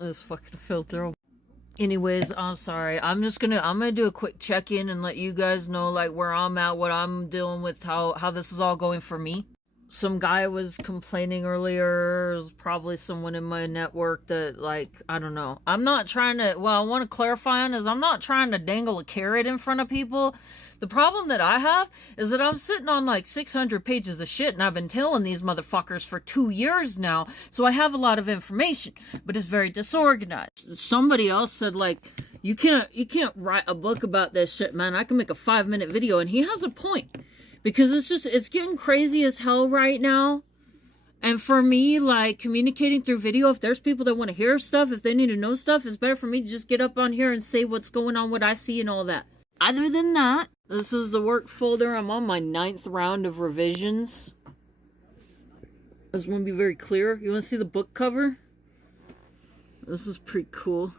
This fucking filter. Anyways, I'm sorry. I'm gonna do a quick check-in and let you guys know like where I'm at, what I'm dealing with, how this is all going for me. Some guy was complaining earlier, it was probably someone in my network that, like, I don't know. I'm not trying to, well, I want to clarify on is I'm not trying to dangle a carrot in front of people. The problem that I have is that I'm sitting on like 600 pages of shit, and I've been telling these motherfuckers for 2 years now, so I have a lot of information, but it's very disorganized. Somebody else said, like, you can't write a book about this shit, man. I can make a 5-minute video, and he has a point. Because it's getting crazy as hell right now. And for me, like, communicating through video, if there's people that want to hear stuff, if they need to know stuff, it's better for me to just get up on here and say what's going on, what I see and all that. Other than that, this is the work folder. I'm on my 9th round of revisions. I just want to be very clear. You want to see the book cover? This is pretty cool.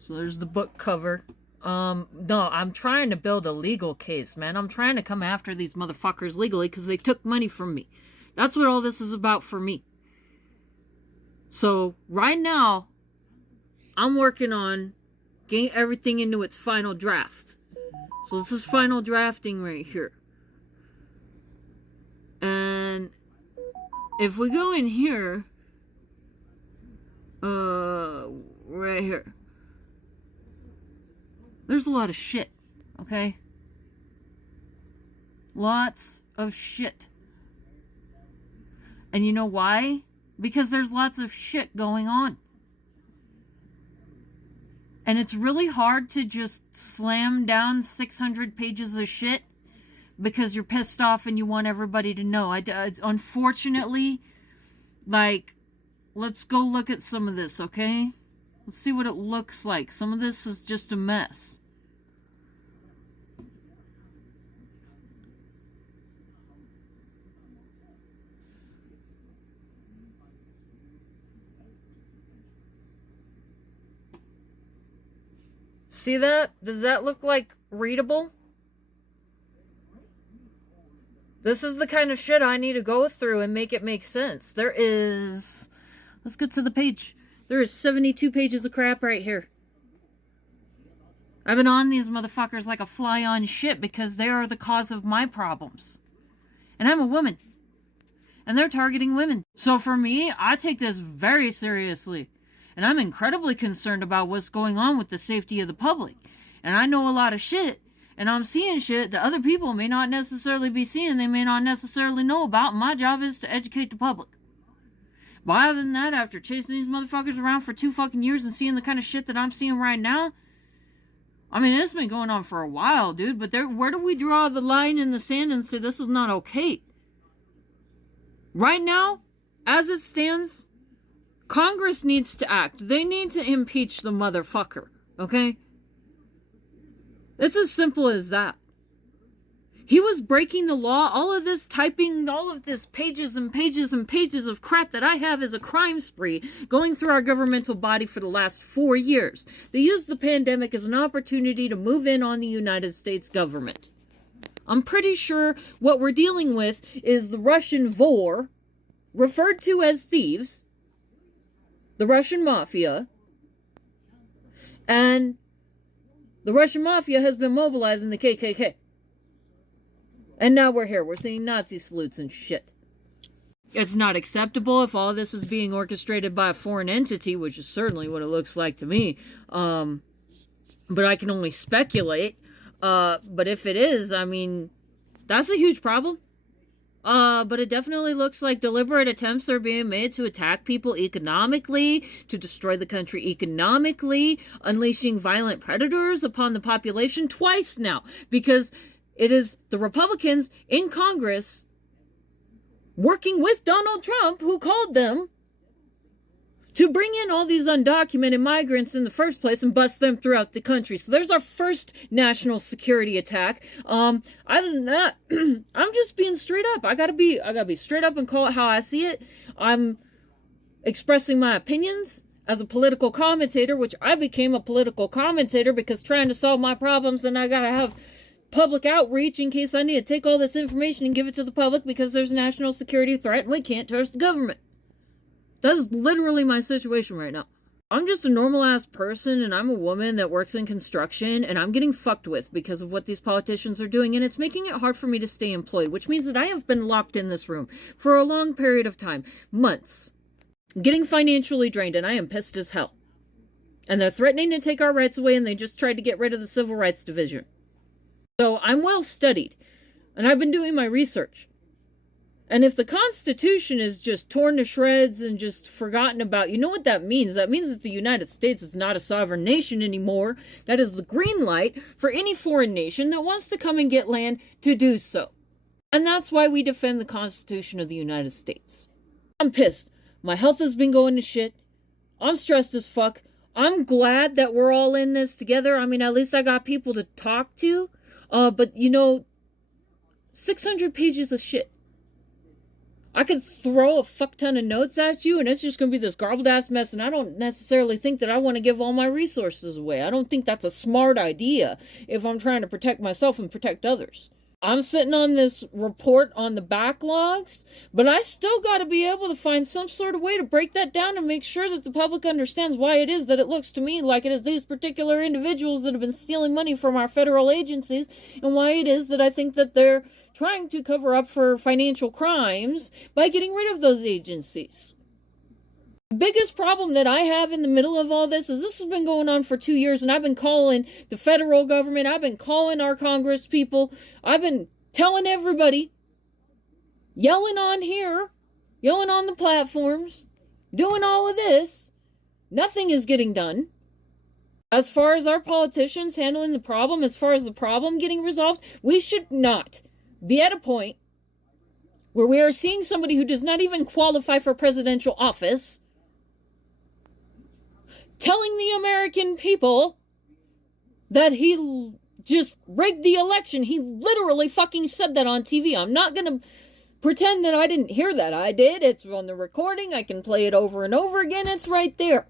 So there's the book cover. No, I'm trying to build a legal case, man. I'm trying to come after these motherfuckers legally because they took money from me. That's what all this is about for me. So, right now, I'm working on getting everything into its final draft. So, this is final drafting right here. And if we go in here, right here. There's a lot of shit, okay? Lots of shit. And you know why? Because there's lots of shit going on. And it's really hard to just slam down 600 pages of shit because you're pissed off and you want everybody to know. Unfortunately, like, let's go look at some of this, okay? Let's see what it looks like. Some of this is just a mess. See that? Does that look like readable? This is the kind of shit I need to go through and make it make sense. There is... Let's get to the page. There is 72 pages of crap right here. I've been on these motherfuckers like a fly on shit because they are the cause of my problems. And I'm a woman. And they're targeting women. So for me, I take this very seriously. And I'm incredibly concerned about what's going on with the safety of the public. And I know a lot of shit. And I'm seeing shit that other people may not necessarily be seeing. They may not necessarily know about. My job is to educate the public. But other than that, after chasing these motherfuckers around for 2 fucking years and seeing the kind of shit that I'm seeing right now, I mean, it's been going on for a while, dude. But where do we draw the line in the sand and say this is not okay? Right now, as it stands, Congress needs to act. They need to impeach the motherfucker, okay? It's as simple as that. He was breaking the law. All of this typing, all of this pages and pages and pages of crap that I have is a crime spree going through our governmental body for the last 4 years. They used the pandemic as an opportunity to move in on the United States government. I'm pretty sure what we're dealing with is the Russian vor, referred to as thieves, the Russian mafia, and the Russian mafia has been mobilizing the KKK. And now we're here. We're seeing Nazi salutes and shit. It's not acceptable if all this is being orchestrated by a foreign entity, which is certainly what it looks like to me. But I can only speculate. But if it is, I mean, that's a huge problem. But it definitely looks like deliberate attempts are being made to attack people economically, to destroy the country economically, unleashing violent predators upon the population twice now. Because it is the Republicans in Congress working with Donald Trump who called them to bring in all these undocumented migrants in the first place and bust them throughout the country. So there's our first national security attack. Other than that, I'm just being straight up. I gotta be straight up and call it how I see it. I'm expressing my opinions as a political commentator, which I became a political commentator because trying to solve my problems, then I gotta have public outreach in case I need to take all this information and give it to the public because there's a national security threat and we can't trust the government. That is literally my situation right now. I'm just a normal ass person and I'm a woman that works in construction and I'm getting fucked with because of what these politicians are doing, and it's making it hard for me to stay employed, which means that I have been locked in this room for a long period of time, months, getting financially drained, and I am pissed as hell. And they're threatening to take our rights away, and they just tried to get rid of the Civil Rights Division. So I'm well studied and I've been doing my research. And if the Constitution is just torn to shreds and just forgotten about, you know what that means? That means that the United States is not a sovereign nation anymore. That is the green light for any foreign nation that wants to come and get land to do so. And that's why we defend the Constitution of the United States. I'm pissed. My health has been going to shit. I'm stressed as fuck. I'm glad that we're all in this together. I mean, at least I got people to talk to. But, 600 pages of shit. I could throw a fuck ton of notes at you and it's just going to be this garbled ass mess, and I don't necessarily think that I want to give all my resources away. I don't think that's a smart idea if I'm trying to protect myself and protect others. I'm sitting on this report on the backlogs, but I still got to be able to find some sort of way to break that down and make sure that the public understands why it is that it looks to me like it is these particular individuals that have been stealing money from our federal agencies, and why it is that I think that they're trying to cover up for financial crimes by getting rid of those agencies. The biggest problem that I have in the middle of all this is this has been going on for 2 years, and I've been calling the federal government, I've been calling our Congress people, I've been telling everybody, yelling on here, yelling on the platforms, doing all of this. Nothing is getting done. As far as our politicians handling the problem, as far as the problem getting resolved, we should not be at a point where we are seeing somebody who does not even qualify for presidential office telling the American people that he just rigged the election. He literally fucking said that on TV. I'm not going to pretend that I didn't hear that. I did. It's on the recording. I can play it over and over again. It's right there.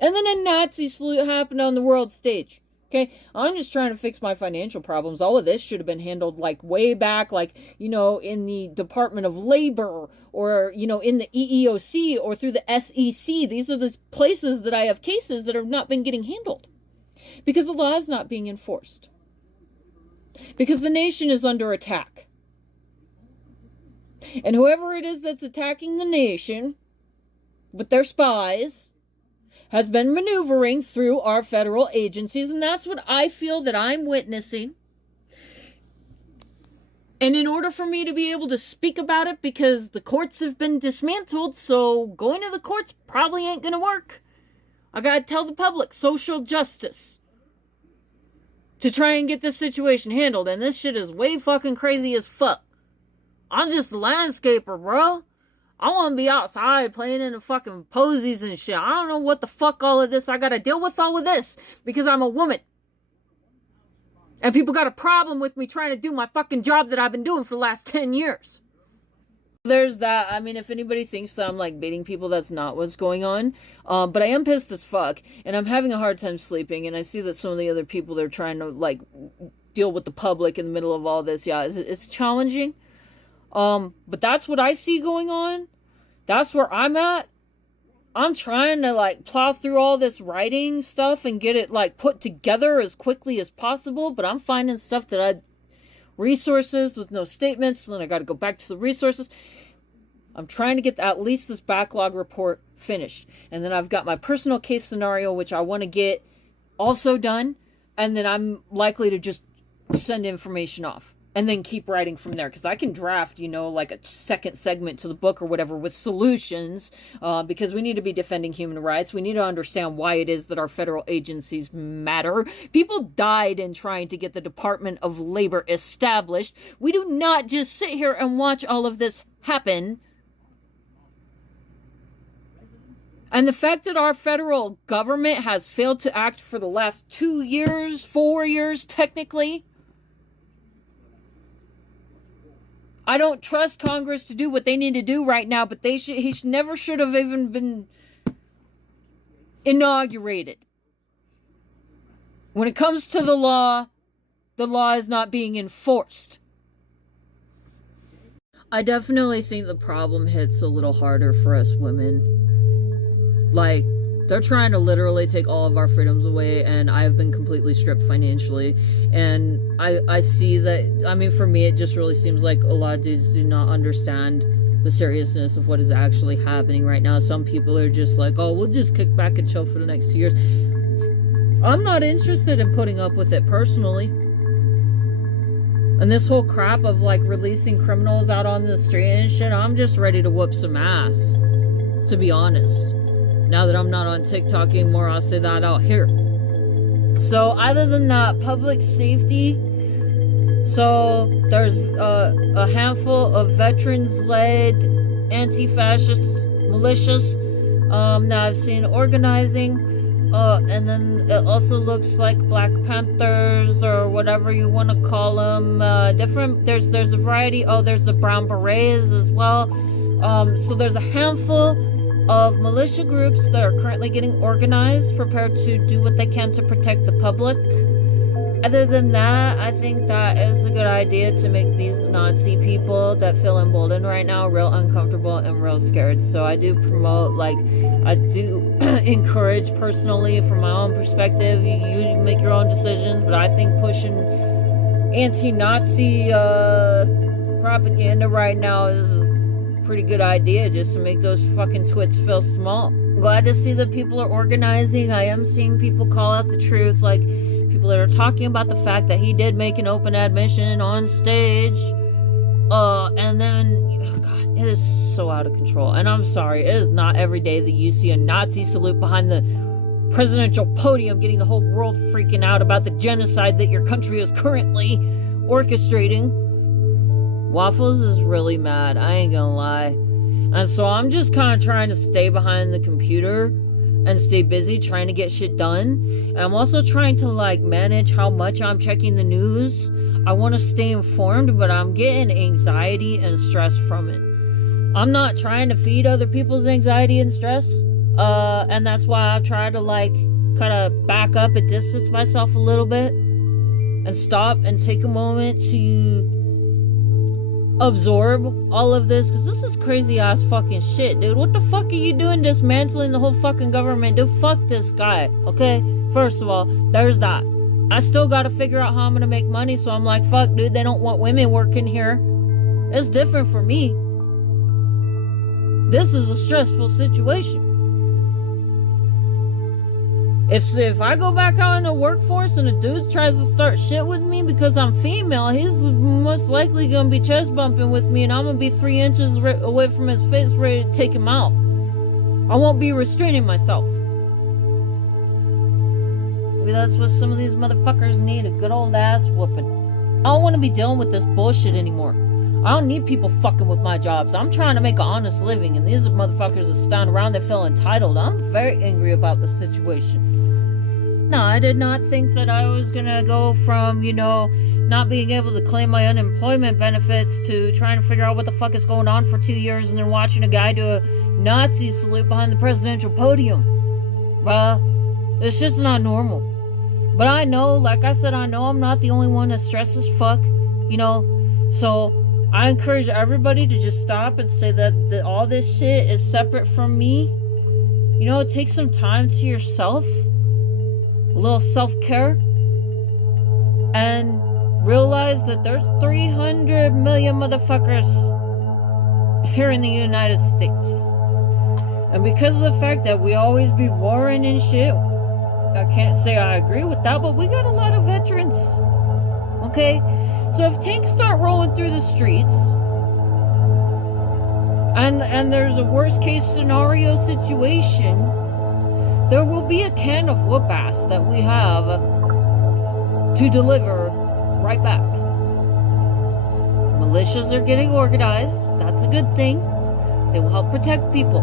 And then a Nazi salute happened on the world stage. Okay, I'm just trying to fix my financial problems. All of this should have been handled like way back, like, in the Department of Labor or, in the EEOC or through the SEC. These are the places that I have cases that have not been getting handled because the law is not being enforced. Because the nation is under attack. And whoever it is that's attacking the nation with their spies has been maneuvering through our federal agencies, and that's what I feel that I'm witnessing. And in order for me to be able to speak about it, because the courts have been dismantled, so going to the courts probably ain't gonna work, I gotta tell the public social justice to try and get this situation handled. And this shit is way fucking crazy as fuck. I'm just a landscaper, bro. I want to be outside playing in the fucking posies and shit. I don't know what the fuck all of this. I got to deal with all of this because I'm a woman. And people got a problem with me trying to do my fucking job that I've been doing for the last 10 years. There's that. I mean, if anybody thinks that I'm like baiting people, that's not what's going on. But I am pissed as fuck. And I'm having a hard time sleeping. And I see that some of the other people, they're trying to like deal with the public in the middle of all this. Yeah, it's challenging. But that's what I see going on. That's where I'm at. I'm trying to like plow through all this writing stuff and get it like put together as quickly as possible. But I'm finding stuff that resources with no statements. Then I got to go back to the resources. I'm trying to get at least this backlog report finished. And then I've got my personal case scenario, which I want to get also done. And then I'm likely to just send information off. And then keep writing from there. Because I can draft, like a second segment to the book or whatever with solutions. Because we need to be defending human rights. We need to understand why it is that our federal agencies matter. People died in trying to get the Department of Labor established. We do not just sit here and watch all of this happen. And the fact that our federal government has failed to act for the last 2 years, 4 years technically. I don't trust Congress to do what they need to do right now, but he never should have even been inaugurated. When it comes to the law, the law is not being enforced. I definitely think the problem hits a little harder for us women. Like, they're trying to literally take all of our freedoms away, and I've been completely stripped financially. And I see that, I mean, for me, it just really seems like a lot of dudes do not understand the seriousness of what is actually happening right now. Some people are just like, oh, we'll just kick back and chill for the next 2 years. I'm not interested in putting up with it personally. And this whole crap of like releasing criminals out on the street and shit, I'm just ready to whoop some ass, to be honest. Now that I'm not on TikTok anymore, I'll say that out here. So other than that, public safety. So there's a handful of veterans-led anti-fascist militias that I've seen organizing. And then it also looks like Black Panthers or whatever you want to call them. There's a variety. Oh, there's the Brown Berets as well. So there's a handful of militia groups that are currently getting organized, prepared to do what they can to protect the public. Other than that, I think that is a good idea to make these Nazi people that feel emboldened right now real uncomfortable and real scared. So I do promote, like, I do encourage personally from my own perspective, you make your own decisions, but I think pushing anti-Nazi propaganda right now is a pretty good idea, just to make those fucking twits feel small. I'm glad to see that people are organizing. I am seeing people call out the truth, like people that are talking about the fact that he did make an open admission on stage. And then, God, it is so out of control. And I'm sorry, it is not every day that you see a Nazi salute behind the presidential podium, getting the whole world freaking out about the genocide that your country is currently orchestrating. Waffles is really mad, I ain't gonna lie. And so I'm just kind of trying to stay behind the computer and stay busy trying to get shit done. And I'm also trying to like manage how much I'm checking the news. I want to stay informed, but I'm getting anxiety and stress from it. I'm not trying to feed other people's anxiety and stress. And that's why I've tried to like kind of back up and distance myself a little bit and stop and take a moment to absorb all of this, because this is crazy ass fucking shit, dude. What the fuck are you doing dismantling the whole fucking government? Dude, fuck this guy, okay? First of all, there's that. I still gotta figure out how I'm gonna make money, so I'm like, fuck, dude, they don't want women working here. It's different for me. This is a stressful situation. If I go back out in the workforce and a dude tries to start shit with me because I'm female, he's most likely gonna be chest bumping with me, and I'm gonna be 3 inches away from his face ready to take him out. I won't be restraining myself. Maybe that's what some of these motherfuckers need, a good old ass whooping. I don't want to be dealing with this bullshit anymore. I don't need people fucking with my jobs. I'm trying to make an honest living, and these are motherfuckers that stand around that feel entitled. I'm very angry about the situation. No, I did not think that I was gonna go from, you know, not being able to claim my unemployment benefits to trying to figure out what the fuck is going on for 2 years and then watching a guy do a Nazi salute behind the presidential podium. It's just not normal. But I know, like I said, I know I'm not the only one that's stressed as fuck, you know, so I encourage everybody to just stop and say that all this shit is separate from me. You know, take some time to yourself. A little self-care, and realize that there's 300 million motherfuckers here in the United States. And because of the fact that we always be warring and shit, I can't say I agree with that, but we got a lot of veterans. Okay? So if tanks start rolling through the streets, and there's a worst case scenario situation, there will be a can of whoop ass that we have to deliver right back. Militias are getting organized. That's a good thing. They will help protect people.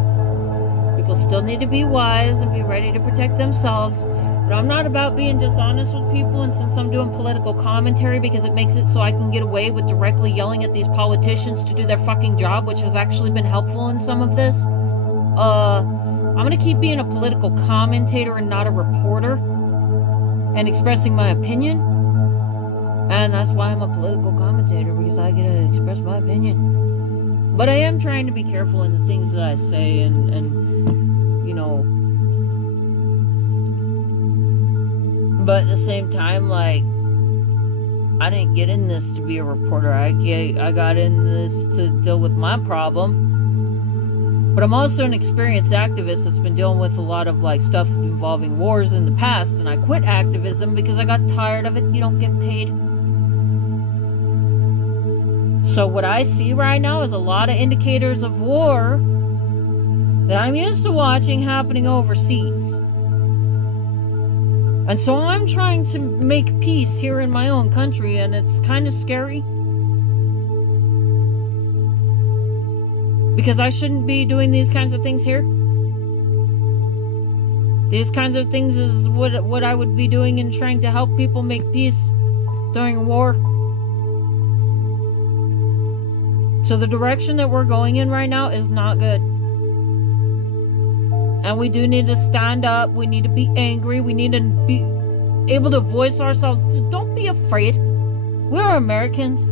People still need to be wise and be ready to protect themselves. But I'm not about being dishonest with people, and since I'm doing political commentary because it makes it so I can get away with directly yelling at these politicians to do their fucking job, which has actually been helpful in some of this, I'm gonna keep being a political commentator and not a reporter and expressing my opinion. And that's why I'm a political commentator, because I get to express my opinion. But I am trying to be careful in the things that I say, and you know. But at the same time, like, I didn't get in this to be a reporter. I got in this to deal with my problem. But I'm also an experienced activist that's been dealing with a lot of like stuff involving wars in the past, and I quit activism because I got tired of it. You don't get paid. So what I see right now is a lot of indicators of war that I'm used to watching happening overseas. And so I'm trying to make peace here in my own country, and it's kind of scary. Because I shouldn't be doing these kinds of things here. These kinds of things is what I would be doing in trying to help people make peace during a war. So the direction that we're going in right now is not good. And we do need to stand up. We need to be angry. We need to be able to voice ourselves. Don't be afraid. We're Americans.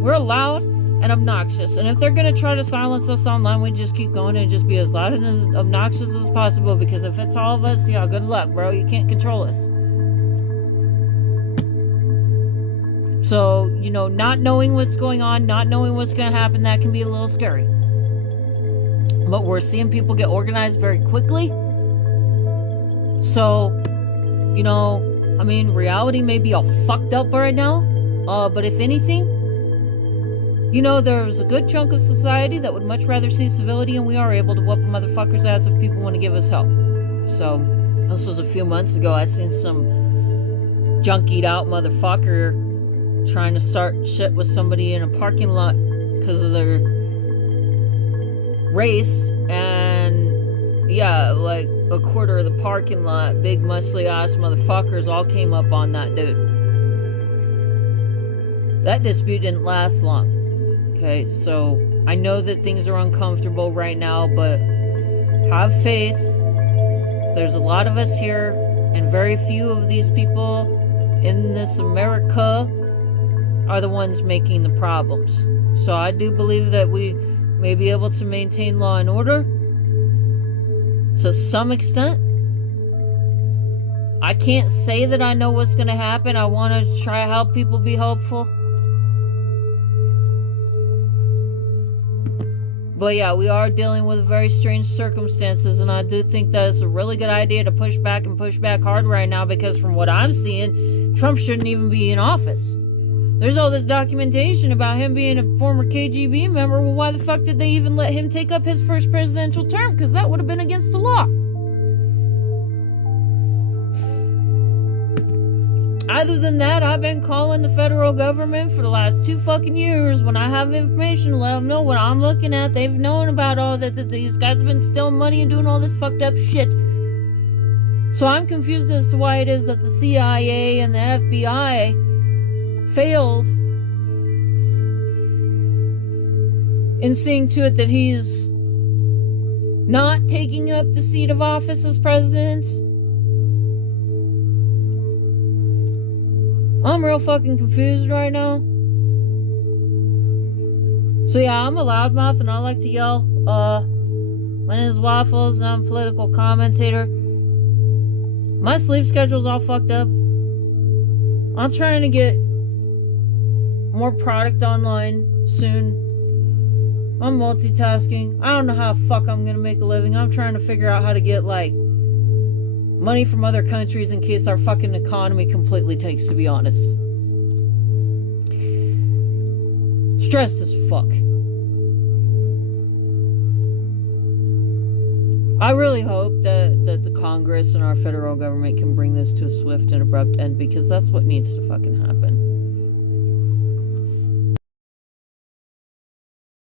We're loud and obnoxious. And if they're going to try to silence us online, we just keep going and just be as loud and as obnoxious as possible. Because if it's all of us, yeah, good luck, bro. You can't control us. So, you know, not knowing what's going on, not knowing what's going to happen, that can be a little scary. But we're seeing people get organized very quickly. So, you know, I mean, reality may be all fucked up right now. But if anything, you know, there's a good chunk of society that would much rather see civility, and we are able to whoop a motherfucker's ass if people want to give us help. So, this was a few months ago. I seen some junkied out motherfucker trying to start shit with somebody in a parking lot because of their race, and yeah, like a quarter of the parking lot, big muscly ass motherfuckers all came up on that dude. That dispute didn't last long. Okay, so I know that things are uncomfortable right now, but have faith. There's a lot of us here, and very few of these people in this America are the ones making the problems. So I do believe that we may be able to maintain law and order to some extent. I can't say that I know what's going to happen. I want to try to help people be hopeful. But yeah, we are dealing with very strange circumstances, and I do think that it's a really good idea to push back and push back hard right now, because from what I'm seeing, Trump shouldn't even be in office. There's all this documentation about him being a former KGB member. Well, why the fuck did they even let him take up his first presidential term? Because that would have been against the law. Other than that, I've been calling the federal government for the last 2 fucking years. When I have information, let them know what I'm looking at. They've known about all that these guys have been stealing money and doing all this fucked up shit. So I'm confused as to why it is that the CIA and the FBI failed in seeing to it that he's not taking up the seat of office as president. I'm real fucking confused right now. So yeah, I'm a loudmouth and I like to yell. My name is Waffles and I'm a political commentator. My sleep schedule's all fucked up. I'm trying to get more product online soon. I'm multitasking. I don't know how the fuck I'm gonna make a living. I'm trying to figure out how to get like money from other countries in case our fucking economy completely takes, to be honest. Stressed as fuck. I really hope that the Congress and our federal government can bring this to a swift and abrupt end, because that's what needs to fucking happen.